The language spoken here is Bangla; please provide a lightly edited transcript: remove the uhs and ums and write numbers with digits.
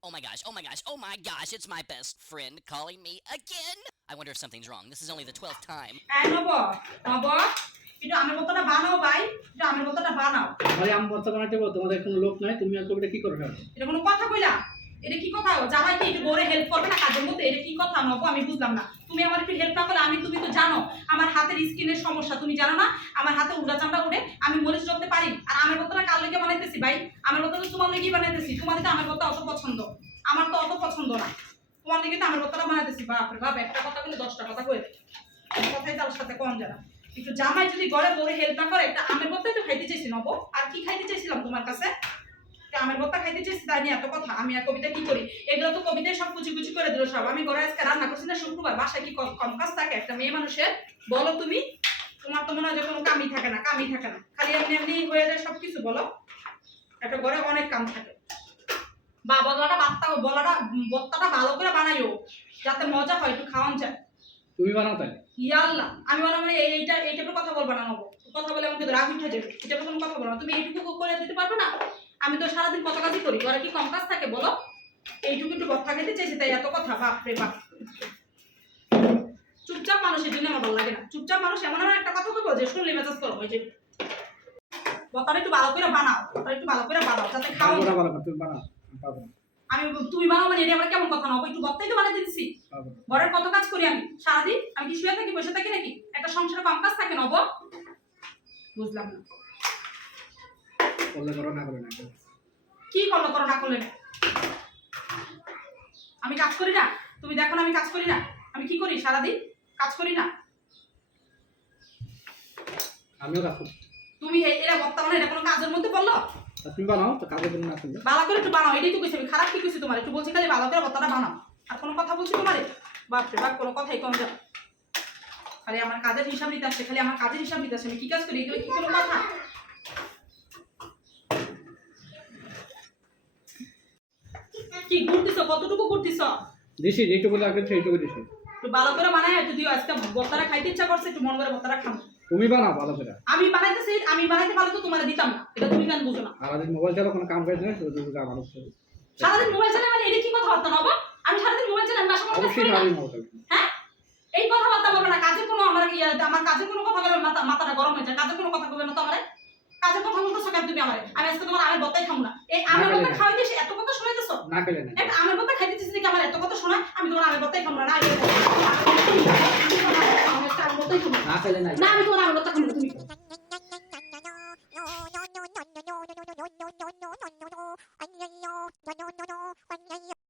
Oh my gosh, oh my gosh, oh my gosh, it's my best friend calling me again. I wonder if something's wrong. This is only the 12th time. এই নব নব একটু আমের বোতলটা বানাও ভাই, একটু আমের বোতলটা বানাও। ভাই আম বোতল বানাতে বল, তোমাদের কোনো লোক নাই, তুমি আর কবিতা কি করো? এটা কোনো কথা কইলা? এটা কি কথা? জামাই কি একটু বড় হেল্প করবে না কাজের মধ্যে? এটা কি কথা নব? আমি বুঝলাম না। তুমি আমার একটু হেল্প না করলে তুমি তো জানো আমার হাতের স্কিনের সমস্যা, তুমি জানো না? আমার হাতে উল্টা চামড়া উঠে, আমি মরিচ ধরতে পারি। আর আমের বোতলটা কার লেগে বানাইতেছি ভাই? আমের বোতল তো তোমার লেগেই বানাইতেছি। তোমার তো আমের বোতল অত পছন্দ, আমার তো অত পছন্দ না। তোমার লেগে তো আমের বোতলটা বানাইতেছি। বাপ রে বাপ, একটা কথা বলে 10টা কথা কই দেয়। কথাই তার সাথে কম জানা। একটু জামাই যদি ঘরে বড় হেল্প না করে, একটা আমের বোতল তো খাইতে চাইছি নব। আর কি খাইতে চাইছিলাম তোমার কাছে? আমের বোতল খাইতে চাইছি, তাই নিয়ে এত কথা। আমি আর কবিতা কি করি? এগুলো তো কবিতায় সব কুচি কুচি করে দিল সব। আমি ঘরে আজকে রান্না করছি না শুক্রবার, বাসায় কি কম কাজ থাকে একটা মেয়ে মানুষের? বলো তুমি। তোমার তো মনে হয় যে কোনো কামই থাকে না, কামই থাকে না, খালি এমনি এমনি হয়ে যায় সব কিছু। বলো, একটা ঘরে অনেক কাম থাকে। বা বত্তাটা ভালো করে বানাইও, যাতে মজা হয়, একটু খাওয়ান যায়। তুমি বানাও তাই? ইয়াল্লাহ, আমি বানাবো মানে এইটার কথা বলবো না নব। কথা বলে আমাকে রাগ উঠে যাবে। এটা কোনো কথা বলো না। তুমি এইটুকু করে দিতে পারবে না? আমি তো সারাদিন কত কাজই করি, ওরা কি কম কাজ থাকে বলো? এইটুকু একটু বত্তা খেতে চাইছি, তাই এত কথা। বাপ রে বাপ, চুপচাপ মানুষের জন্য আমার ভালো লাগে না। চুপচাপ মানুষ এমন একটা কথা বলবো যে শুনলে মেজাজ করো। ওই যে বত্তাটা একটু ভালো করে বানাও, একটু ভালো করে বানাও যাতে খাও। তুমি বানাও। আমি তুমি বানাও মানে এটা আমার কেমন কথা নব? একটু বত্তাই তো বানাতে দিচ্ছি। ঘরের কত কাজ করি আমি সারাদিন? আমি কি শুয়ে থাকি, বসে থাকি নাকি? একটা সংসারে কম কাজ থাকে নব? বুঝলাম না। করলে করো, না করলে না। কি করলো করো, না করলে না? আমি কাজ করি না? তুমি দেখো না আমি কাজ করি না? আমি কি করি সারাদিন? কাজ করি না? আমিও কাজ করি। তুমি এরা বক্তা বানাও, এটা কোনো কাজের মধ্যে বললো? তুমি বানাও তো, কাজের জন্য না করলে। ভালো করে একটু বানাও, এটাই তো কইছি। আমি খারাপ কি কইছি তোমার? একটু বলছি খালি ভালো করে বক্তাটা বানাও। আর কোনো কথা বলছি তোমারে? বাপ রে বাপ, কোনো কথাই কম যাও। খালি আমার কাজের হিসাব নিতে আসছে, খালি আমার কাজের হিসাব নিতে আসছে। আমি কি কাজ করি? এগুলো কি কোনো কথা? কি ঘুরতেছ? কতটুকু ঘুরতেছ? দিছি যেটুকু লাগে সেইটুকু দিছি। একটু ভালো করে বানাই, একটু দিও। আজকে বত্তাটা খাইতে ইচ্ছা করছে, একটু মন করে বত্তাটা খাবো। তুমি বানাও ভালো করে। আমি বানাইতেছি, আমি বানাইতে পারলে তো তোমার দিতাম না। এটা তুমি কেন বুঝো না? সারাদিন মোবাইল চালাও, কোনো কাম কাজ নেই, শুধু শুধু আমার উপরে। সারাদিন মোবাইল চালাই মানে এটা কি কথাবার্তা নব? আমি সারাদিন মোবাইল চালাই, আমি বাসা করতে অবশ্যই পারি না? সারাদিন মোবাইল চালাও। হ্যাঁ, এই কথাবার্তা বলবে না। কাজের কোনো আমার কাজের কোনো কথা বলে মাথাটা গরম হয়ে যায়। কাজের কোনো কথা বলবে না তো আমারে। কাজের কথা বলতেছো কেন তুমি আমারে? আমি আজকে তোমার আমের বত্তাই খাবো না। এই আমের বত্তা খাওয়াইতে এসে এত কথা শোনাইতেছো? না খেলে না। একটা আমের বত্তা খাইতেছিস দেখি আমার এত কথা শোনায়, আমি তোমার আমের বত্তাই খাবো না। না, না খেলে না। আমি তোমার আমের বত্তাই খাবো না। না, আমি তোমার আমের বত্তা খাবো না। তুমি